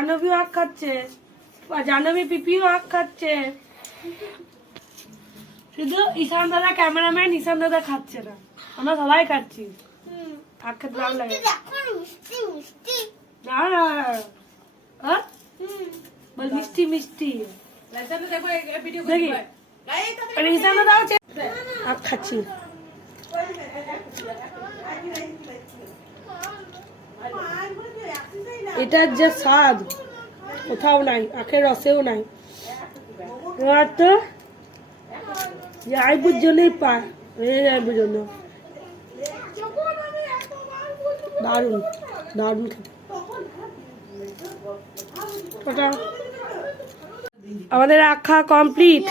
জাহ্নবীও আখ খাচ্ছে, জাহ্নবী পিপিও আখ খাচ্ছে, শুধু ঈশান দাদা ক্যামেরাম্যান, ঈশান দাদা খাচ্ছে না, আমরা সবাই খাচ্ছি। আখ খেতে ভালো লাগে না না, বল মিষ্টি মিষ্টি দেখি। ঈশান দাদা আখ খাচ্ছি। এটার যে স্বাদ কোথাও নাই, আখের রসেও নাই, এবার তো যে আইবুর জন্যই পায়, আইবুর জন্য দারুণ দারুণ খেতে। আমাদের আখ খাওয়া কমপ্লিট।